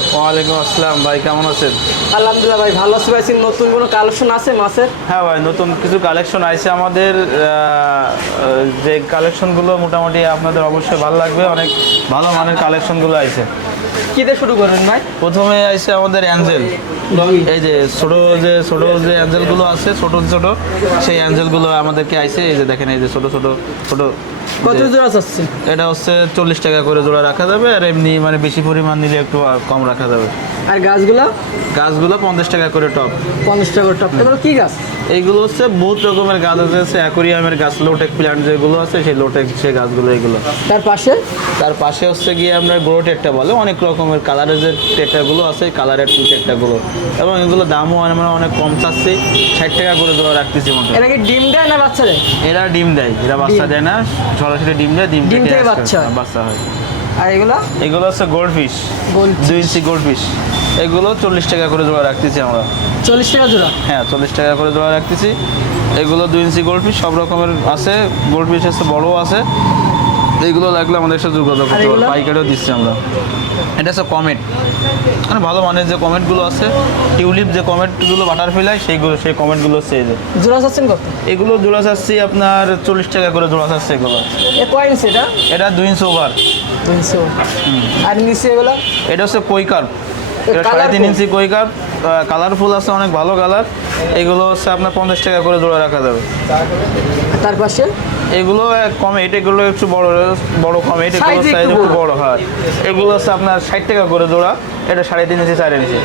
ওয়ালাইকুম আসসালাম ভাই কেমন আছেন? আলহামদুলিল্লাহ ভাই ভালো আছি ভাই। নতুন কোনো কালেকশন আছে মাছের? হ্যাঁ ভাই নতুন কিছু কালেকশন আছে। আমাদের যে কালেকশনগুলো মোটামুটি আপনাদের অবশ্যই ভালো লাগবে। অনেক ভালো মানের কালেকশনগুলো আছে কি দিয়ে শুরু করবেন ভাই? প্রথমে আছে আমাদের অ্যাঞ্জেল এই যে ছোট যে ছোট যে অ্যাঞ্জেলগুলো আছে ছোট ছোট সেই অ্যাঞ্জেলগুলো আমাদেরকে আইছে। এই যে দেখেন এই যে ছোট ছোট ছোট কত জোড়া চাচ্ছেন? এটা হচ্ছে চল্লিশ টাকা করে জোড়া রাখা যাবে আর এমনি মানে বেশি পরিমাণ নিলে একটু কম রাখা যাবে। আর গাছগুলা? গাছগুলো পঞ্চাশ টাকা করে টপ। পঞ্চাশ টাকা টপ। এগুলো কি গাছ? এইগুলো হচ্ছে বহুত রকমের গাছ আছে অ্যাকোরিয়ামের গাছ লোটেক প্ল্যান্ট যেগুলো আছে সেই লোটেক সেই গাছগুলো এগুলো। তার পাশে? তার পাশে হচ্ছে গিয়ে আমরা গ্রো টেটটা বলে অনেক রকমের কালারের যে টেটটাগুলো আছে কালারের টেটটাগুলো এবং এগুলো দামও আমরা অনেক কম চাচ্ছি ষাট টাকা করে জোড়া রাখতেছি মতো এটা কি ডিম দেয় না বাচ্চা দেয়? এরা ডিম দেয় এরা বাচ্চা দেয় না। সরাসরি ডিম দেয় ডিম ডিম থেকে বাচ্চা। হয়। বাচ্চা হয়। আর এগুলো? এগুলো হচ্ছে গোল্ড ফিশ দুই ইঞ্চি গোল্ড ফিশ এগুলো চল্লিশ টাকা করে জোড়া রাখতেছি আমরা। চল্লিশ টাকা জোড়া? হ্যাঁ চল্লিশ টাকা করে জোড়া রাখতেছি। এগুলো দুই ইঞ্চি গোল্ড ফিশ সব রকমের আছে। গোল্ড ফিশ আছে বড়ও আছে। এইগুলো লাগলে আমাদের সাথে যোগাযোগ করতে এগুলো? পারো। পাইকারিও দিচ্ছি আমরা। এটা হচ্ছে কমেট মানে ভালো মানের যে কমেন্টগুলো আছে টিউলিপ যে কমেন্টগুলো বাটারফ্লাই সেইগুলো সেই কমেন্টগুলো হচ্ছে এই যে। জোড়া চাচ্ছেন কত? এগুলো জোড়া চাচ্ছি আপনার চল্লিশ টাকা করে জোড়া চাচ্ছে এগুলো। এ কয় এটা? এটা দুই ইঞ্চি ওভার তিনশো আর নিচে এগুলো? এটা হচ্ছে কৈকার এটা সাড়ে তিন ইঞ্চি কৈকার কালারফুল আছে অনেক ভালো কালার এগুলো হচ্ছে আপনার পঞ্চাশ টাকা করে জোড়া রাখা যাবে। তার পাশে? এগুলো কমেট এগুলো একটু বড় বড় কমেট এগুলো সাইজ একটু বড়। বড় হয়। এগুলো হচ্ছে আপনার ষাট টাকা করে জোড়া এটা সাড়ে তিন ইঞ্চি চার ইঞ্চি।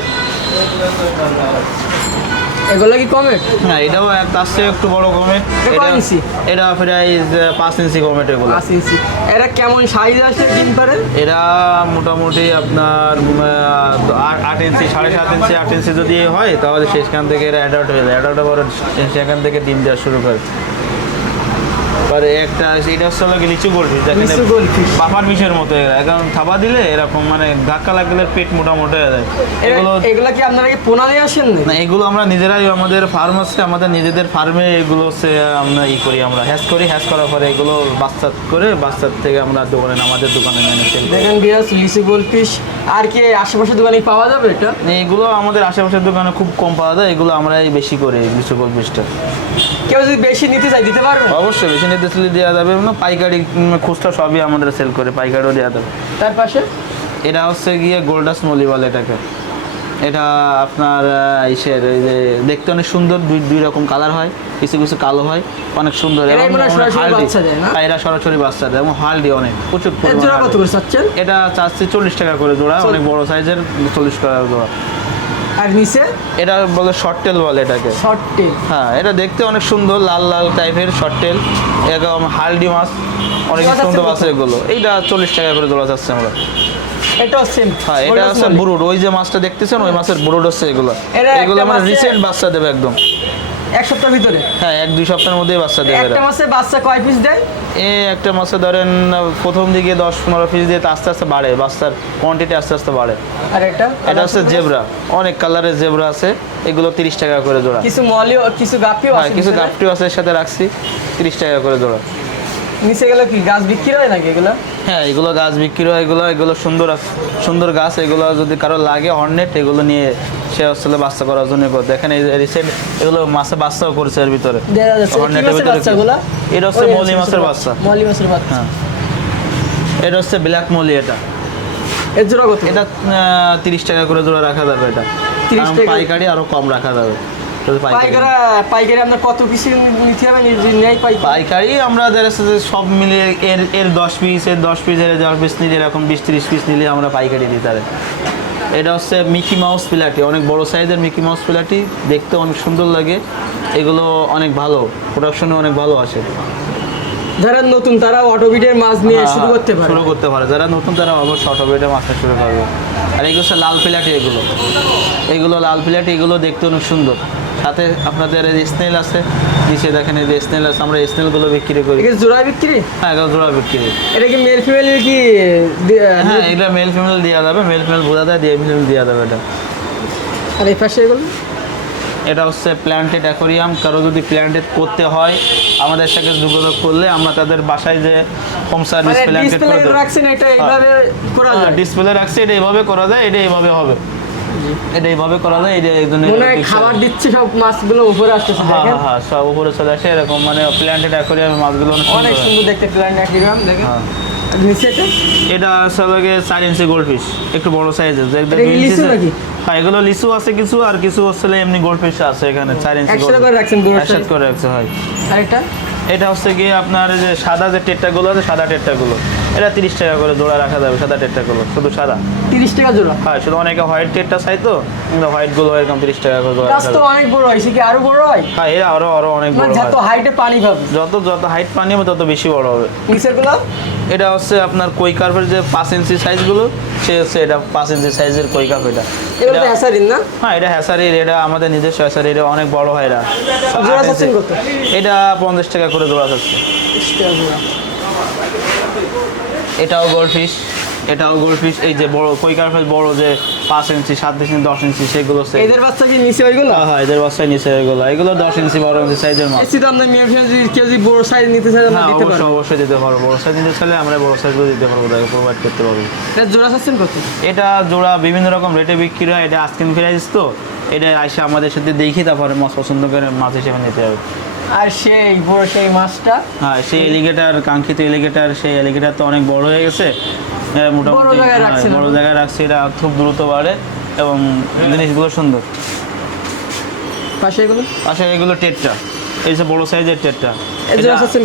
এগুলো কি কমে? হ্যাঁ এটাও তার চেয়ে একটু বড় কমেট এটা ইঞ্চি? এটা প্রায় পাঁচ ইঞ্চি কমেট এগুলো। পাঁচ ইঞ্চি। এরা কেমন সাইজ ডিম পারে এরা মোটামুটি আপনার আট- ইঞ্চি সাড়ে সাত ইঞ্চি আট ইঞ্চি যদি হয় তাহলে সেখান থেকে এরা অ্যাডাল্ট হয়ে যায়। অ্যাডাল্ট হওয়ার সেখান থেকে ডিম দেওয়া শুরু করে। পরে একটা এটা হচ্ছে কি লিচু গোলফিশ লিচু পাপার মিশের মতো এরা। এখন থাবা দিলে এরকম মানে ধাক্কা লাগলে পেট মোটামুটি হয়ে যায়। এগুলো এগুলা কি আপনারা কি পোনা নিয়ে আসেন না? এগুলো আমরা নিজেরাই আমাদের ফার্ম আছে আমাদের নিজেদের ফার্মে এগুলো হচ্ছে আমরা ই করি আমরা হ্যাস করি। হ্যাস করার পরে এগুলো বাচ্চা করে বাচ্চার থেকে আমরা দোকানে আমাদের দোকানে এনে সেল দেখেন বিয়াস লিচু গোলফিশ। আর কি আশেপাশে দোকানে পাওয়া যাবে এটা? এগুলো আমাদের আশেপাশের দোকানে খুব কম পাওয়া যায় এগুলো আমরাই বেশি করি বিশ্ব গোলফিশটা। কেউ যদি বেশি নিতে চাই দিতে পারবেন অবশ্যই বেশি নিতে চাইলে দেওয়া যাবে। পাইকারি খুচরা সবই আমাদের সেল করে পাইকারিও দেওয়া যাবে। তার পাশে? এটা হচ্ছে গিয়ে গোল্ডাস মলি বলে এটাকে। এটা আপনার ইসের এই যে দেখতে অনেক সুন্দর দুই দুই রকম কালার হয় কিছু কিছু কালো হয় অনেক সুন্দর। এবং অনেক সরাসরি বাচ্চা দেয় এরা সরাসরি বাচ্চা দেয় এবং হালডি অনেক প্রচুর এটা চাচ্ছি চল্লিশ টাকা করে জোড়া অনেক বড় সাইজের চল্লিশ টাকা জোড়া। আর নিচে? এটা বলে শর্ট টেল বলে এটাকে। শর্ট টেল হ্যাঁ এটা দেখতে অনেক সুন্দর লাল লাল টাইপের শর্ট টেল এরকম হালডি মাছ অনেক সুন্দর মাছ আছে এগুলো। এইটা চল্লিশ টাকা করে দোলা যাচ্ছে আমরা এটাও সেম হ্যাঁ এটা হচ্ছে বুরুড ওই যে মাছটা দেখতেছেন ওই মাছের বুরুড হচ্ছে এগুলো। এগুলো আমার রিসেন্ট বাচ্চা দেবে একদম। এক সপ্তাহ ভিতরে? হ্যাঁ এক দুই সপ্তাহের মধ্যেই বাচ্চা দেবে একটা মাসে বাচ্চা কয় পিস দেয়? এ একটা মাসে ধরেন প্রথম দিকে দশ পনেরো পিস দিয়ে আস্তে আস্তে বাড়ে বাচ্চার কোয়ান্টিটি আস্তে আস্তে বাড়ে। আর এটা এটা হচ্ছে জেব্রা অনেক কালারের জেব্রা আছে এগুলো তিরিশ টাকা করে জোড়া। কিছু মলিও কিছু গাপিও হ্যাঁ আছে কিছু নিচে গাপটিও আছে এর সাথে রাখছি তিরিশ টাকা করে জোড়া। নিচে গেলে কি গাছ বিক্রি হয় নাকি এগুলো? হ্যাঁ এগুলো গাছ বিক্রি হয় এগুলো এগুলো সুন্দর সুন্দর গাছ এগুলো যদি কারও লাগে হর্নেট এগুলো নিয়ে সে আসলে বাচ্চা করার জন্য দেখেন এই রিসেন্ট এগুলো মাছে বাচ্চাও করছে এর ভিতরে। হর্নেটের ভিতরে এটা হচ্ছে মলি মাছের বাচ্চা। মলি মাছের বাচ্চা। হ্যাঁ। এটা হচ্ছে ব্ল্যাক মলি এটা। এর জোড়া কত? এটা তিরিশ টাকা করে জোড়া রাখা যাবে এটা। 30 কারণ টাকা? পাইকারি আরও কম রাখা যাবে। পাইকারি। পাইকারা আপনার কত পিস নিতে হবে? নেই পাইকারি? আমরা যারা সব মিলিয়ে এর এর দশ পিস এর দশ পিস এর দশ পিস নিলে এরকম বিশ তিরিশ পিস নিলে আমরা পাইকারি দিতে পারি। এটা হচ্ছে মিকি মাউস পিলাটি অনেক বড় সাইজের মিকি মাউস পিলাটি দেখতে অনেক সুন্দর লাগে। এগুলো অনেক ভালো প্রোডাকশনে অনেক ভালো আসে। যারা নতুন তারা অটোবিটের মাছ নিয়ে হ্যাঁ, শুরু করতে পারে। শুরু করতে পারে। যারা নতুন তারা অবশ্যই অটোমেটে মাছটা শুরু করবে। আর এগুলো হচ্ছে লাল পিলাটি এগুলো। এগুলো লাল পিলাটি এগুলো দেখতে অনেক সুন্দর। সাথে আপনাদের স্নেল আছে নিচে দেখেন এই স্নেল আছে আমরা স্নেলগুলো বিক্রি করি। এখানে জোড়া বিক্রি? হ্যাঁ এগুলো জোড়া বিক্রি। এটা কি মেল ফিমেল কি হ্যাঁ এটা মেল ফিমেল দেওয়া যাবে মেল ফিমেল বোঝা দেয় দিয়ে ফিমেল দেওয়া যাবে এটা। আর এই পাশে এগুলো? এটা হচ্ছে প্ল্যান্টেড অ্যাকোরিয়াম কারও যদি প্ল্যান্টেড করতে হয় আমাদের সাথে যোগাযোগ করলে আমরা তাদের বাসায় যে হোম সার্ভিস প্ল্যান্টেড ডিসপ্লে করে দেবো। রাখছেন এটা এইভাবে করা যায়? ডিসপ্লে রাখছে এটা এইভাবে করা যায় এটা এইভাবে হবে। এটা এইভাবে করা যায় এটা এই জন্য মনে হয় খাবার দিচ্ছে সব মাছগুলো উপরে আসতেছে হ্যাঁ দেখেন। হ্যাঁ সব উপরে চলে আসে এরকম মানে প্ল্যান্টেড মাছগুলো অনেক সুন্দর। দেখতে প্ল্যান অ্যাকুরিয়াম দেখেন। হ্যাঁ। এটা আসলে চার ইঞ্চি একটু বড় সাইজের কি? হ্যাঁ এগুলো লিচু আছে কিছু আর কিছু হচ্ছে এমনি গোল্ড ফিশ আছে এখানে চার ইঞ্চি একসাথে করে রাখছে হয়। আর এটা? এটা হচ্ছে গিয়ে আপনার যে সাদা যে টেট্টাগুলো আছে সাদা টেট্টাগুলো। এটা তিরিশ টাকা করে জোড়া রাখা যাবে সাদা টেট্টাগুলো শুধু সাদা। তিরিশ টাকা জোড়া? হয় শুধু অনেকে হোয়াইট টেট্টা চাই তো কিন্তু হোয়াইটগুলো এরকম তিরিশ টাকা করে জোড়া গাছ তো অনেক বড় হয় কি আরও বড় হয়? হ্যাঁ এরা আরও আরও অনেক বড় যত হাইটে পানি পাবে। যত যত হাইট পানি হবে তত বেশি বড় হবে। নিচেরগুলো? এটা হচ্ছে আপনার কই কার্ভের যে পাঁচ ইঞ্চি সাইজগুলো সে হচ্ছে এটা পাঁচ ইঞ্চি সাইজের কই কার্ভ এটা। এটা- না? হ্যাঁ এটা হ্যাসারির এটা আমাদের নিজস্ব হ্যাসারি এটা অনেক বড় হয়। কত? এটা পঞ্চাশ টাকা করে জোড়া যাচ্ছে এটাও গোল্ড ফিশ এটাও গোল্ড ফিশ এই যে বড় কই কার্ভের বড় যে পাঁচ ইঞ্চি সাত ইঞ্চি দশ ইঞ্চি সেগুলো। এদের বাচ্চা কি নিচে ওইগুলো? হ্যাঁ হ্যাঁ এদের বাসায় নিচে এগুলো এগুলো দশ ইঞ্চি বারো ইঞ্চি সাইজের মাছ। এসি তো আমরা মেয়ে যদি কেউ যদি বড় সাইজ নিতে চায় আমরা হ্যাঁ দিতে পারব। অবশ্যই দিতে পারব। বড় সাইজ নিতে চাইলে আমরা বড় সাইজগুলো দিতে পারব তাকে প্রোভাইড করতে পারব। এটা জোড়া চাচ্ছেন কত? এটা জোড়া বিভিন্ন রকম রেটে বিক্রি হয়। এটা আস্কিন প্রাইস তো। এটা এসে আমাদের সাথে দেখি তারপরে মাছ পছন্দ করে মাছ হিসেবে নিতে হবে। আর সেই বড় সেই মাছটা। হ্যাঁ সেই এলিগেটার কাঙ্ক্ষিত এলিগেটার সেই এলিগেটার তো অনেক বড় হয়ে গেছে। মোটামুটি বড় জায়গায় হ্যাঁ, বড় জায়গায় রাখছে এটা খুব দ্রুত বাড়ে এবং জিনিসগুলো সুন্দর। পাশে এগুলো? পাশে এগুলো টেটটা এই যে বড় সাইজের টেটটা?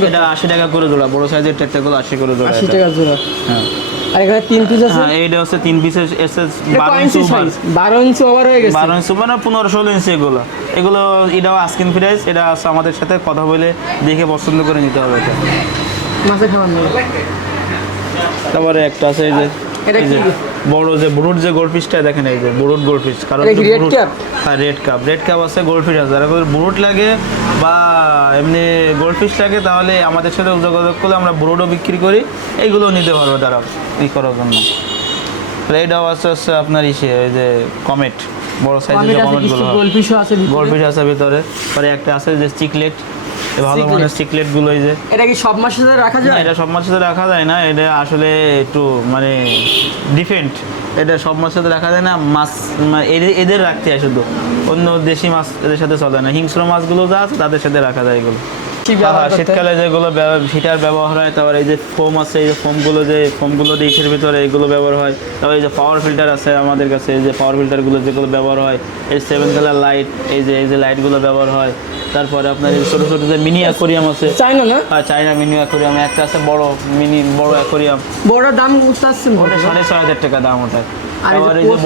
এটা আশি টাকা করে জোড়া বড় সাইজের টেটটাগুলো আশি করে জোড়া আশি। টাকা জোড়া। হ্যাঁ। আর এখানে তিন পিস আছে। হ্যাঁ এইটা হচ্ছে তিন পিস এসে এটা বারো ইঞ্চি উপর। বারো ইঞ্চি ওভার হয়ে গেছে। বারো ইঞ্চি মানে পনেরো ষোলো ইঞ্চি এগুলো। এগুলো এটাও আস্কিন প্রাইস এটা আছে আমাদের সাথে কথা বলে দেখে পছন্দ করে নিতে হবে এটা। মাছের খাবার তারপরে একটা আছে এই যে এটা কি? বড় যে বুরুট যে গোল্ড ফিশটা দেখেন এই যে বুরুট গোল্ড ফিশ কারণ হ্যাঁ রেড কাপ রেড কাপ আছে গোল্ড ফিশ আছে। যারা বুরুট লাগে বা এমনি গোল্ড ফিশ লাগে তাহলে আমাদের সাথে যোগাযোগ করলে আমরা বুরুটও বিক্রি করি। এইগুলো নিতে পারবে তারা ই করার জন্য। এটাও আছে হচ্ছে আপনার ইসে ওই যে কমেট বড় সাইজের কমেটগুলো গোলফিশও আছে ভিতরে। গোল্ডফিশ আছে ভিতরে। পরে একটা আছে যে চিকলেট ভালো? মানের চিকলেটগুলো এই যে। এটা কি সব মাসে রাখা যায়? এটা সব মাসে রাখা যায় না এটা আসলে একটু মানে ডিফেন্ট এটা সব মাছের সাথে রাখা যায় না মাছ এদের রাখতে হয় শুধু। অন্য দেশি মাছ এদের সাথে চলে না। হিংস্র মাছগুলো যা আছে তাদের সাথে রাখা যায় এগুলো। হ্যাঁ? শীতকালে যেগুলো হিটার ব্যবহার হয় তারপর এই যে ফোম আছে এই যে ফোমগুলো যে ফোমগুলো দিয়ে ভিতরে এগুলো ব্যবহার হয়। তারপর এই যে পাওয়ার ফিল্টার আছে আমাদের কাছে এই যে পাওয়ার ফিল্টারগুলো যেগুলো ব্যবহার হয় এই সেভেন কালার লাইট এই যে এই যে লাইটগুলো ব্যবহার হয়। তারপরে আপনার এই ছোটো ছোটো যে মিনি অ্যাকোরিয়াম আছে। চাইনা না? আর চাইনা মিনি অ্যাকোরিয়াম একটা আছে বড় মিনি বড় অ্যাকোরিয়াম বড় দাম চাচ্ছেন ওটা সাড়ে ছয় হাজার টাকা দাম ওটা আর এই যে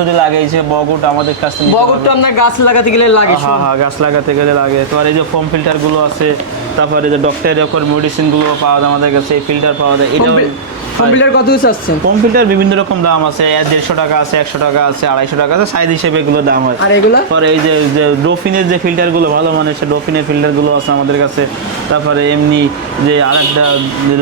যদি লাগাইছে বগুট আমাদের কাছে আপনার গাছ লাগাতে গেলে লাগে হ্যাঁ হ্যাঁ গাছ লাগাতে গেলে লাগে। তোমার এই যে ফোম ফিল্টারগুলো আছে তারপরে যে ডক্টরের মেডিসিনগুলো পাওয়া যায় আমাদের কাছে এই ফিল্টার পাওয়া যায় এটাও কম্পিউটার কত চাচ্ছেন ফোম ফিল্টার বিভিন্ন রকম দাম আছে দেড়শো টাকা আছে একশো টাকা আছে আড়াইশো টাকা আছে সাইজ হিসেবে এগুলো দাম হয়। আর এগুলা? তারপরে এই যে ডোফিনের যে ফিল্টারগুলো ভালো মানের সে ডোফিনের ফিল্টারগুলো আছে আমাদের কাছে। তারপরে এমনি যে আরেকটা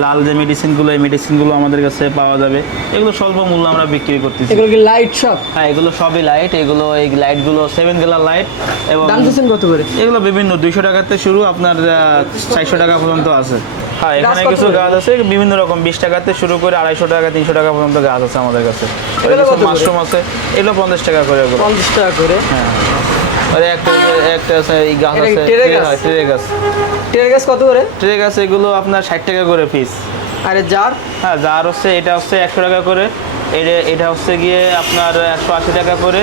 লাল যে মেডিসিনগুলো এই মেডিসিনগুলো আমাদের কাছে পাওয়া যাবে। এগুলো স্বল্প মূল্য আমরা বিক্রি করতেছি। এগুলো কি লাইট সব হ্যাঁ এগুলো সবই লাইট এগুলো এই লাইটগুলো সেভেন কালার লাইট এবং দাম কত করে? এগুলো বিভিন্ন দুইশো টাকাতে শুরু আপনার চারশো টাকা পর্যন্ত আছে। হ্যাঁ এখানে কিছু গাছ আছে বিভিন্ন রকম। বিশ টাকাতে শুরু করে আড়াইশো টাকা তিনশো টাকা পর্যন্ত গাছ আছে আমাদের কাছে? মাশরুম আছে এগুলো পঞ্চাশ টাকা করে পঞ্চাশ টাকা করে? হ্যাঁ। আর একটা একটা আছে এই গাছ আছে টেরে গাছ? ট্রে গাছ। টের গাছ কত করে? ট্রে গাছ এগুলো আপনার ষাট টাকা করে পিস আরে জার হ্যাঁ যার হচ্ছে এটা হচ্ছে একশো টাকা করে। এটা এটা হচ্ছে গিয়ে আপনার একশো আশি টাকা করে।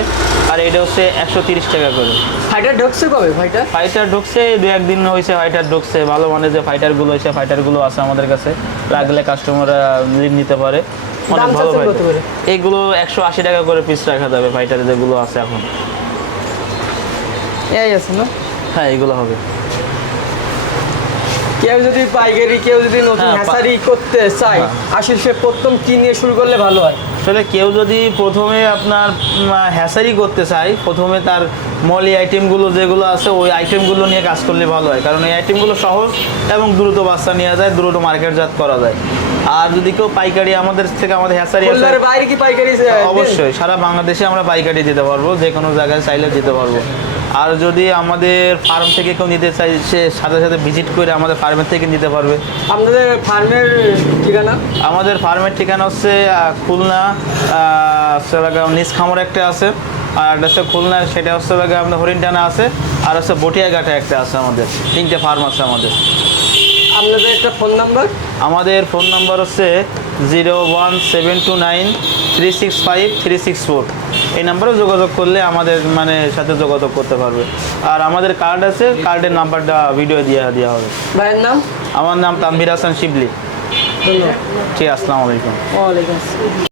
আর এটা হচ্ছে একশো তিরিশ টাকা করে। ফাইটার ঢুকছে কবে ফাইটার ফাইটার ঢুকছে দু একদিন হয়েছে ফাইটার ঢুকছে ভালো মানে যে ফাইটারগুলো হয়েছে ফাইটারগুলো আছে আমাদের কাছে। লাগলে কাস্টমাররা ঋণ নিতে পারে। অনেক ভালো? এগুলো একশো আশি টাকা করে পিস রাখা যাবে ফাইটার যেগুলো আছে এখন। এই আছে না? হ্যাঁ এগুলো হবে। কেউ যদি পাইকারি কেউ যদি নতুন হ্যাঁ, হ্যাসারি করতে চায় হ্যাঁ। আসলে সে প্রথম কি নিয়ে শুরু করলে ভালো হয়? আসলে কেউ যদি প্রথমে আপনার হ্যাসারি করতে চায় প্রথমে তার মলি আইটেমগুলো যেগুলো আছে ওই আইটেমগুলো নিয়ে কাজ করলে ভালো হয়। কারণ এই আইটেমগুলো সহজ এবং দ্রুত বাচ্চা নেওয়া যায় দ্রুত মার্কেটজাত করা যায়। আর যদি কেউ পাইকারি আমাদের থেকে আমাদের হ্যাসারি বাইরে কি পাইকারি অবশ্যই সারা বাংলাদেশে আমরা পাইকারি দিতে পারব যে কোনো জায়গায় চাইলে দিতে পারব। আর যদি আমাদের ফার্ম থেকে কেউ নিতে চাই সে সাথে সাথে ভিজিট করে আমাদের ফার্মের থেকে নিতে পারবে। আপনাদের ফার্মের ঠিকানা? আমাদের ফার্মের ঠিকানা হচ্ছে খুলনা নিজ খামর একটা আছে আর একটা হচ্ছে খুলনা সেটা হচ্ছে আপনার হরিণটানা আছে আর হচ্ছে বটিয়াঘাটে একটা আছে আমাদের তিনটে ফার্ম আছে আমাদের। আপনাদের একটা ফোন নাম্বার আমাদের ফোন নাম্বার হচ্ছে zero one seven two nine three six five three six four এই নাম্বারে যোগাযোগ করলে আমাদের মানে সাথে যোগাযোগ করতে পারবে। আর আমাদের কার্ড আছে কার্ডের নাম্বারটা ভিডিও দিয়ে দেওয়া হবে। ভাইয়ের নাম? আমার নাম তানভীর হাসান শিবলি। ঠিক আসসালামু আলাইকুম। ওয়ালাইকুম আসসালাম।